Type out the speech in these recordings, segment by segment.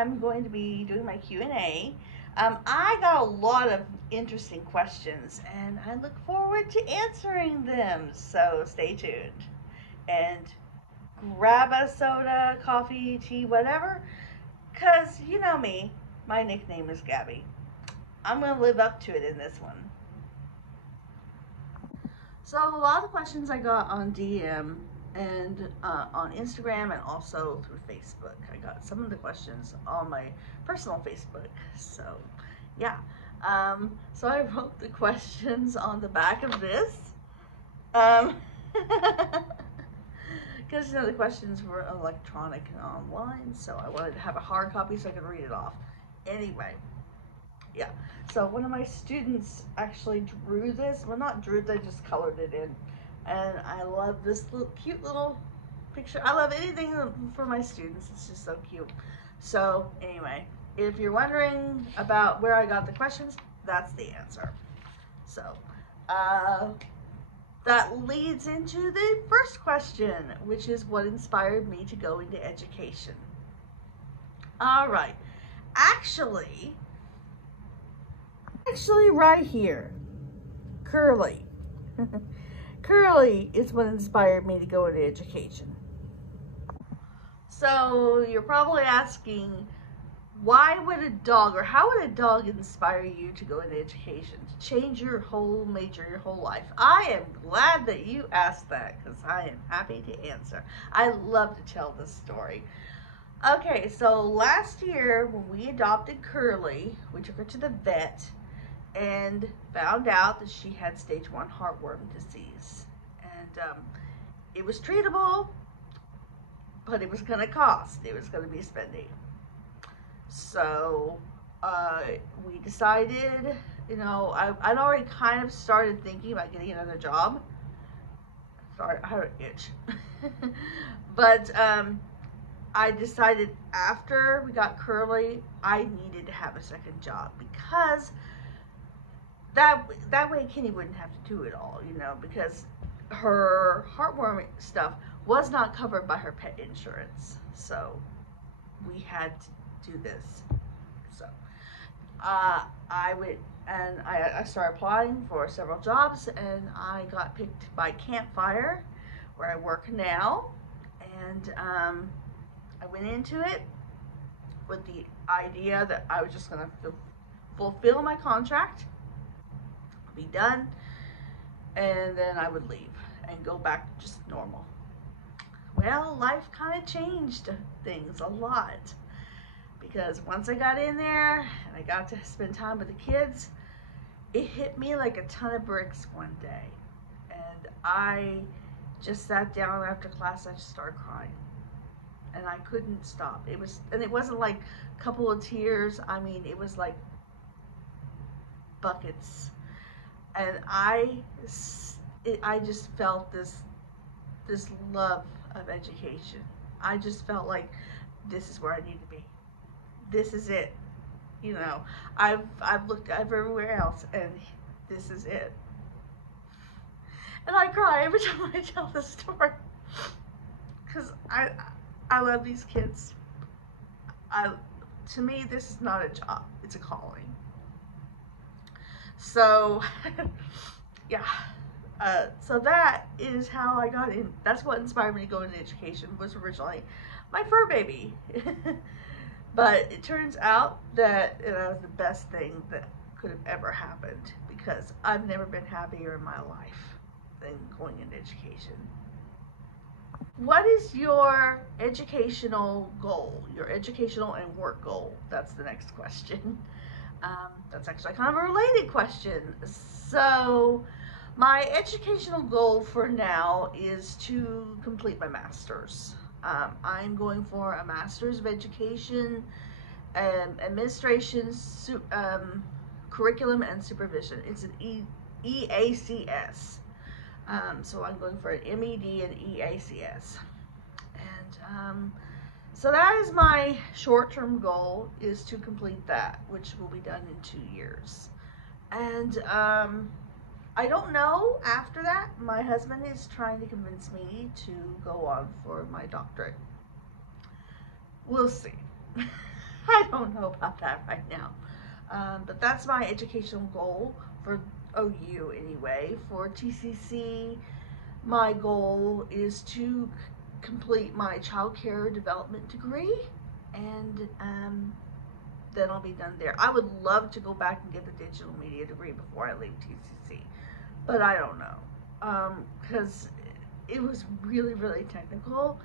I'm going to be doing my Q&A. I got a lot of interesting questions, and I look forward to answering them. So stay tuned and grab a soda, coffee, tea, whatever, because you know me, my nickname is Gabby. I'm going to live up to it in this one. So a lot of questions I got on DM and on Instagram and also through Facebook. I got some of the questions on my personal Facebook. So yeah. So I wrote the questions on the back of this. Because you know the questions were electronic and online, so I wanted to have a hard copy so I could read it off. Anyway, yeah. So one of my students actually drew this. Well, not drew, they just colored it in. And I love this cute little picture. I love anything for my students. It's just so cute. So anyway, if you're wondering about where I got the questions, that's the answer. So that leads into the first question, which is what inspired me to go into education. All right. Actually, right here, Curly. Curly is what inspired me to go into education. So you're probably asking, why would a dog, or how would a dog inspire you to go into education, to change your whole major, your whole life? I am glad that you asked that, because I am happy to answer. I love to tell this story. Okay, so last year when we adopted Curly, we took her to the vet and found out that she had stage 1 heartworm disease. And it was treatable, but it was going to cost. It was going to be spending. So we decided, you know, I'd already kind of started thinking about getting another job. Sorry, I had an itch. But I decided after we got Curly, I needed to have a second job, because that way Kenny wouldn't have to do it all, you know, because her heartworm stuff was not covered by her pet insurance. So we had to do this. So I went and I started applying for several jobs, and I got picked by Campfire, where I work now. And I went into it with the idea that I was just going to fulfill my contract, be done, and then I would leave and go back to just normal. Well, life kind of changed things a lot, because once I got in there and I got to spend time with the kids, it hit me like a ton of bricks one day, and I just sat down after class. I just started crying, and I couldn't stop. It wasn't like a couple of tears. I mean, it was like buckets. And I just felt this love of education. I just felt like this is where I need to be. This is it. You know, I've looked everywhere else, and this is it. And I cry every time I tell this story, because I love these kids. To me, this is not a job; it's a calling. So, yeah. So that is how I got in. That's what inspired me to go into education, was originally my fur baby. But it turns out that it was the best thing that could have ever happened, because I've never been happier in my life than going into education. What is your educational goal? Your educational and work goal? That's the next question. That's actually kind of a related question. So my educational goal for now is to complete my master's. I'm going for a master's of education, administration, curriculum and supervision. It's an EACS. So I'm going for an MED and EACS. And so that is my short-term goal, is to complete that, which will be done in 2 years. And I don't know after that. My husband is trying to convince me to go on for my doctorate. We'll see. I don't know about that right now. But that's my educational goal for OU anyway. For TCC, my goal is to complete my child care development degree, and then I'll be done there. I would love to go back and get the digital media degree before I leave TCC, but I don't know, because it was really, really technical,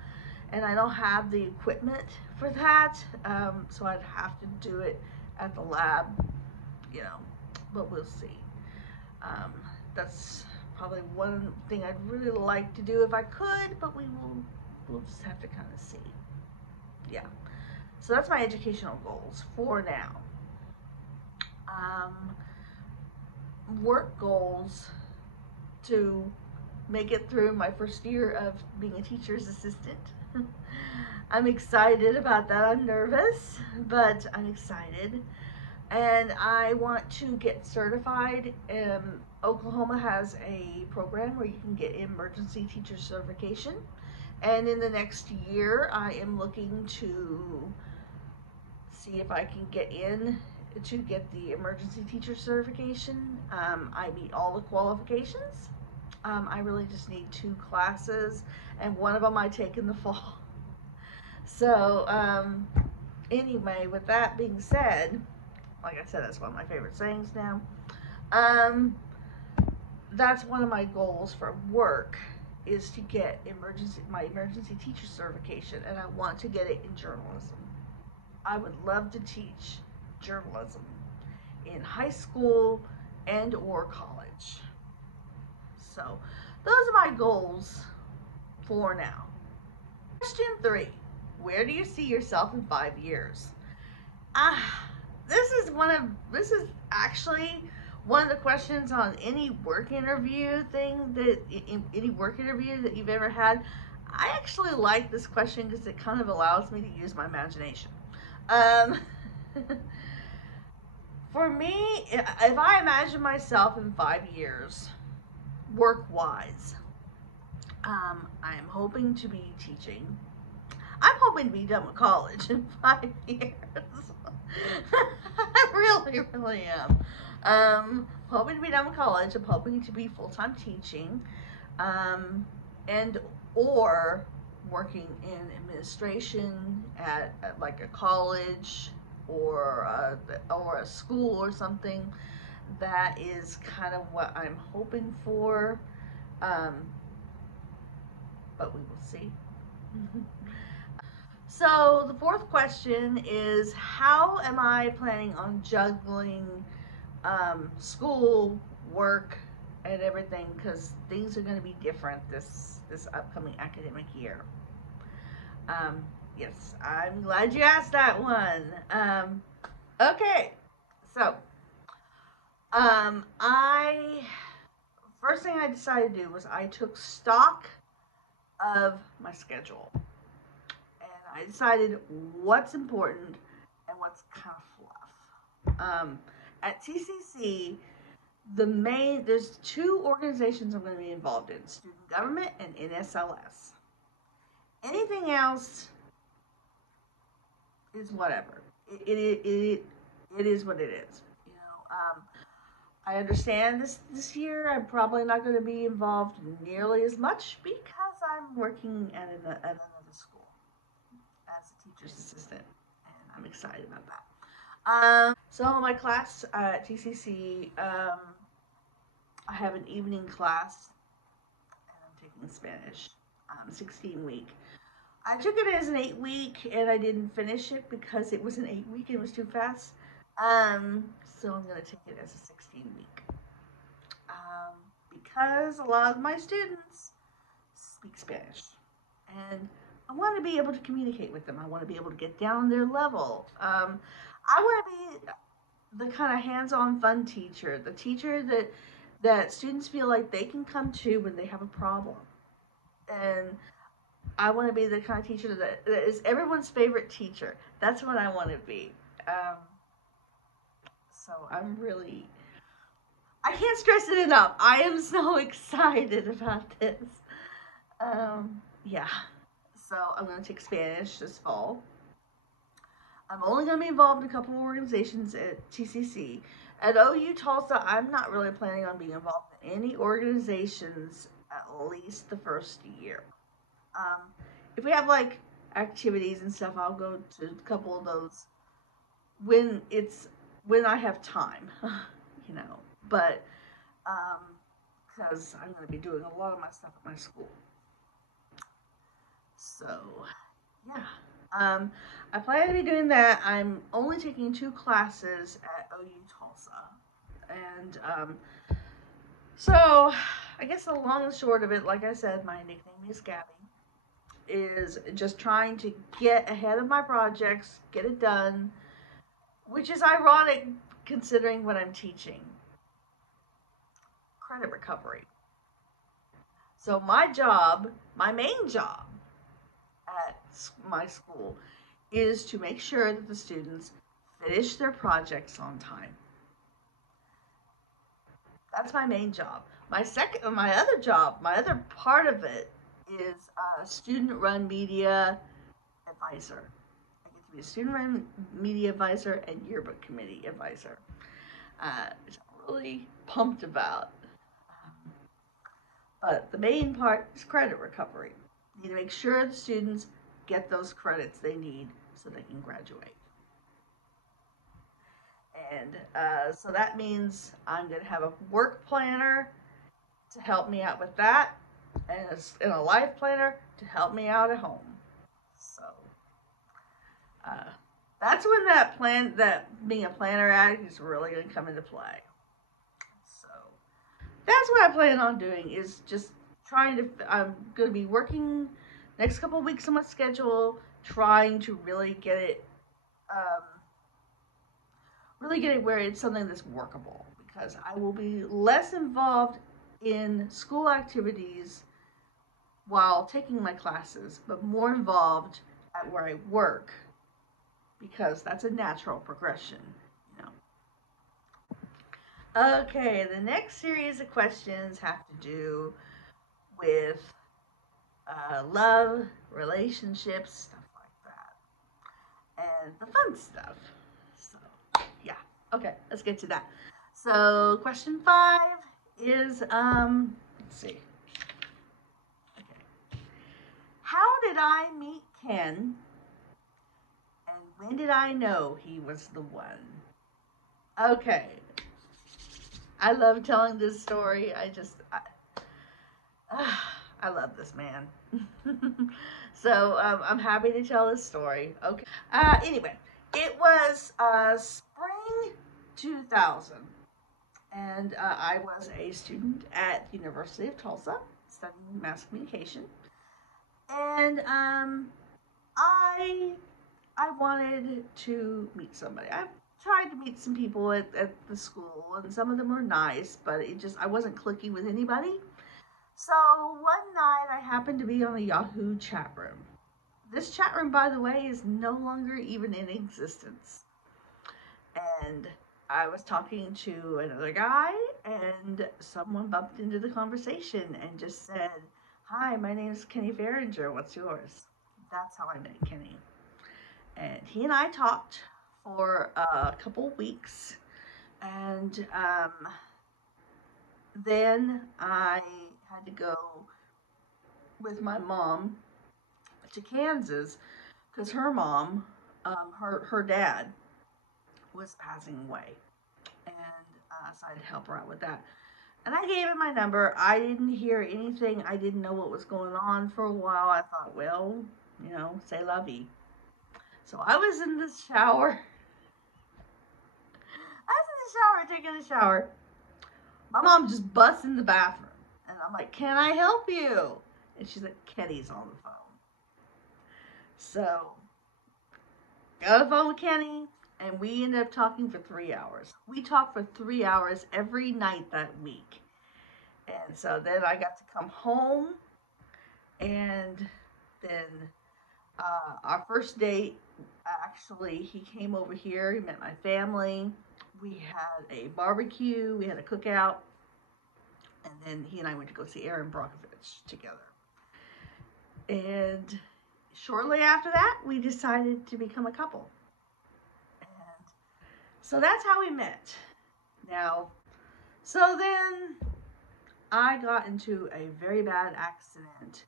and I don't have the equipment for that, so I'd have to do it at the lab, you know, but we'll see. That's probably one thing I'd really like to do if I could, but we'll just have to kind of see. Yeah. So that's my educational goals for now. Work goals to make it through my first year of being a teacher's assistant. I'm excited about that. I'm nervous, but I'm excited. And I want to get certified. Oklahoma has a program where you can get emergency teacher certification. And in the next year, I am looking to see if I can get in to get the emergency teacher certification. I meet all the qualifications. I really just need 2 classes, and one of them I take in the fall. So, anyway, with that being said, like I said, that's one of my favorite sayings now. That's one of my goals for work, is to get my emergency teacher certification, and I want to get it in journalism. I would love to teach journalism in high school and or college. So those are my goals for now. Question 3. Where do you see yourself in 5 years? This is actually one of the questions on any work interview that you've ever had. I actually like this question because it kind of allows me to use my imagination. For me, if I imagine myself in 5 years, work-wise, I'm hoping to be teaching. I'm hoping to be done with college in 5 years. I really, really am. Hoping to be done with college. I'm hoping to be full-time teaching, and or working in administration at like a college or a school or something. That is kind of what I'm hoping for, but we will see. So the 4th question is, how am I planning on juggling school, work, and everything, because things are going to be different this upcoming academic year. Yes, I'm glad you asked that one. Okay, so first thing I decided to do was I took stock of my schedule, and I decided what's important and what's kind of fluff. At TCC, there's 2 organizations I'm going to be involved in: student government and NSLS. Anything else is whatever. It is what it is. You know, I understand this year I'm probably not going to be involved nearly as much because I'm working at another school as a teacher's assistant, and I'm excited about that. So my class at TCC, I have an evening class, and I'm taking Spanish, 16-week. I took it as an 8-week, and I didn't finish it because it was an 8-week and it was too fast. So I'm going to take it as a 16-week. Because a lot of my students speak Spanish, and I want to be able to communicate with them. I want to be able to get down their level. I want to be the kind of hands-on fun teacher, the teacher that students feel like they can come to when they have a problem. And I want to be the kind of teacher that is everyone's favorite teacher. That's what I want to be. So I can't stress it enough. I am so excited about this. Yeah. So I'm going to take Spanish this fall. I'm only going to be involved in a couple of organizations at TCC. At OU Tulsa, I'm not really planning on being involved in any organizations at least the first year. Um, if we have like activities and stuff, I'll go to a couple of those when when I have time, you know. But because I'm going to be doing a lot of my stuff at my school, so yeah. I plan to be doing that. I'm only taking 2 classes at OU Tulsa, and so I guess the long and short of it, like I said, my nickname is Gabby. Is just trying to get ahead of my projects, get it done, which is ironic considering what I'm teaching. Credit recovery. So my job, my main job at my school is to make sure that the students finish their projects on time. That's my main job. My other job, my other part of it is a student-run media advisor. I get to be a student-run media advisor and yearbook committee advisor, which I'm really pumped about. But the main part is credit recovery. You need to make sure the students get those credits they need so they can graduate. And so that means I'm going to have a work planner to help me out with that, and a life planner to help me out at home. So that's when that being a planner act is really going to come into play. So that's what I plan on doing, is just I'm going to be working next couple of weeks on my schedule, trying to really get it where it's something that's workable, because I will be less involved in school activities while taking my classes, but more involved at where I work, because that's a natural progression, you know. Okay, the next series of questions have to do with love, relationships, stuff like that, and the fun stuff. So, yeah. Okay, let's get to that. So, question 5 is, let's see. Okay. How did I meet Ken, and when did I know he was the one? Okay. I love telling this story. I love this man. So, I'm happy to tell this story. Okay. Anyway, it was spring 2000. And I was a student at the University of Tulsa studying mass communication. And I wanted to meet somebody. I tried to meet some people at the school, and some of them were nice, but I wasn't clicking with anybody. So one night I happened to be on a Yahoo chat room. This chat room, by the way, is no longer even in existence. And I was talking to another guy, and someone bumped into the conversation and just said, "Hi, my name is Kenny Farringer. What's yours?" That's how I met Kenny. And he and I talked for a couple weeks, and then I had to go with my mom to Kansas because her mom, her dad, was passing away, and so I had to help her out with that. And I gave him my number. I didn't hear anything. I didn't know what was going on for a while. I thought, well, say la vie. So I was in the shower. Taking a shower. My mom just busts in the bathroom, and I'm like, "Can I help you?" And she's like, "Kenny's on the phone." So got on the phone with Kenny, and we ended up talking for 3 hours. We talked for 3 hours every night that week. And so then I got to come home, and then our first date, actually, he came over here. He met my family. We had a barbecue. We had a cookout. And then he and I went to go see Aaron Brockovich together. And shortly after that, we decided to become a couple. So that's how we met. Now, so then I got into a very bad accident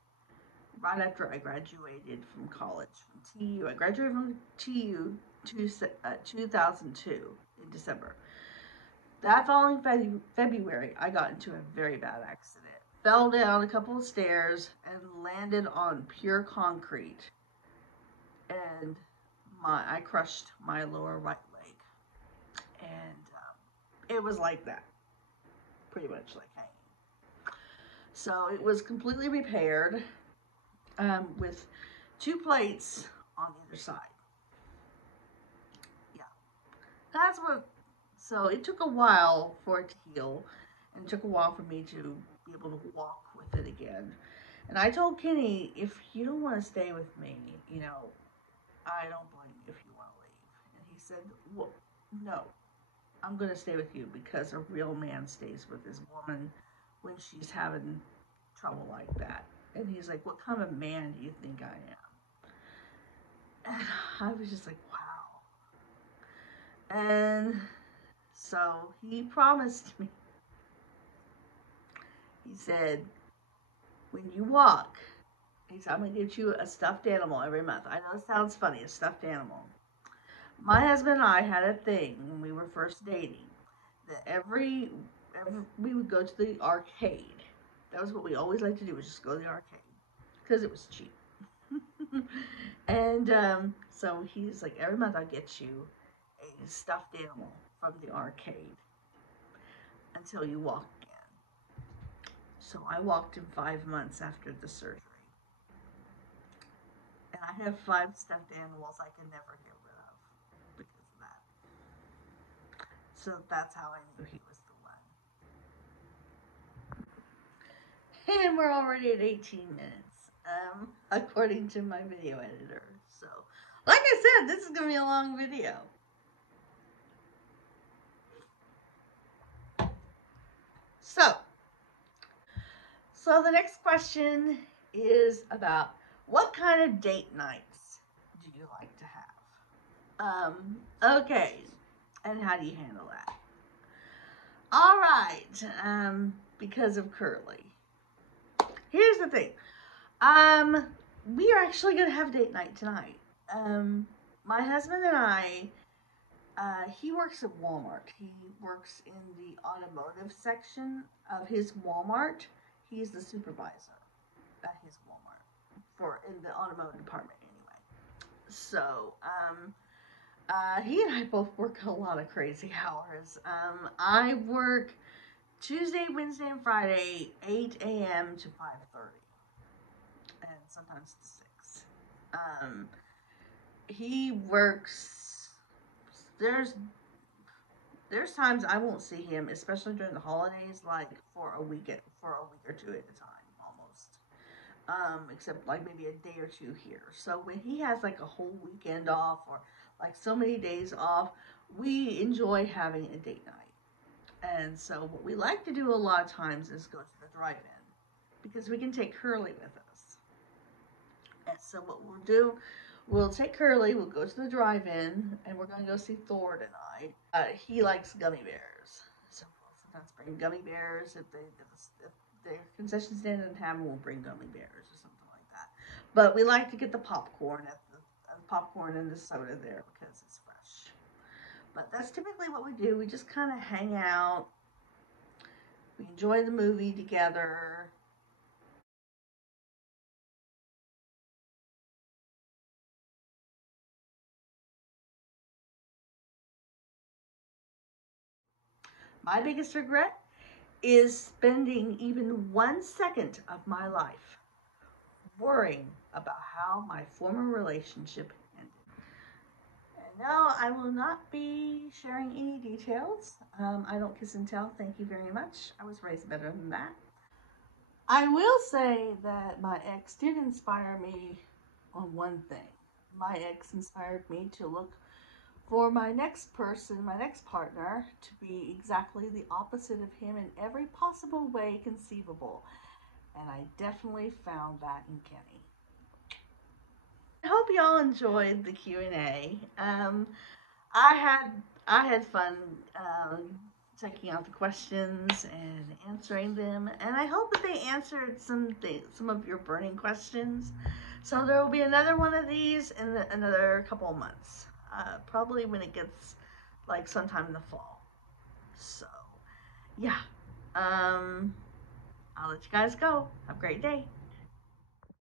right after I graduated from college, from TU. I graduated from TU 2002 in December. That following February, I got into a very bad accident. Fell down a couple of stairs and landed on pure concrete, and I crushed my lower right leg, and it was like that, pretty much like hanging. So it was completely repaired with two plates on either side. Yeah, that's what. So it took a while for it to heal, and it took a while for me to be able to walk with it again. And I told Kenny, if you don't want to stay with me, I don't blame you if you want to leave. And he said, well, no, I'm going to stay with you because a real man stays with his woman when she's having trouble like that. And he's like, what kind of man do you think I am? And I was just like, wow. And so he promised me, he said, when you walk, he said, I'm going to get you a stuffed animal every month. I know it sounds funny, a stuffed animal. My husband and I had a thing when we were first dating that every we would go to the arcade. That was what we always liked to do, was just go to the arcade because it was cheap. And so he's like, every month I'll get you a stuffed animal from the arcade until you walk again. So I walked in 5 months after the surgery. And I have 5 stuffed animals I can never get rid of because of that. So that's how I knew he was the one. And we're already at 18 minutes, according to my video editor. So, like I said, this is going to be a long video. So the next question is about what kind of date nights do you like to have? Okay, and how do you handle that? All right, because of Curly. Here's the thing. We are actually gonna have date night tonight. My husband and I, he works at Walmart. He works in the automotive section of his Walmart. He's the supervisor at his Walmart in the automotive department anyway. So, he and I both work a lot of crazy hours. I work Tuesday, Wednesday, and Friday, 8 a.m. to 5:30, and sometimes to 6. He works. There's times I won't see him, especially during the holidays, like for a week or two at a time, almost. Except like maybe a day or two here. So when he has like a whole weekend off or like so many days off, we enjoy having a date night. And so what we like to do a lot of times is go to the drive-in because we can take Curly with us. And so what we'll do, we'll take Curly, we'll go to the drive-in, and we're going to go see Thor tonight. He likes gummy bears. So we'll sometimes bring gummy bears. If the concession stand doesn't have them, we'll bring gummy bears or something like that. But we like to get the popcorn and the soda there because it's fresh. But that's typically what we do. We just kind of hang out. We enjoy the movie together. My biggest regret is spending even 1 second of my life worrying about how my former relationship ended. And no, I will not be sharing any details. I don't kiss and tell. Thank you very much. I was raised better than that. I will say that my ex did inspire me on one thing. My ex inspired me to look for my next person, my next partner, to be exactly the opposite of him in every possible way conceivable. And I definitely found that in Kenny. I hope y'all enjoyed the Q&A. I had I had fun checking out the questions and answering them, and I hope that they answered some of your burning questions. So there will be another one of these in another couple of months, probably when it gets like sometime in the fall. So yeah, I'll let you guys go. Have a great day.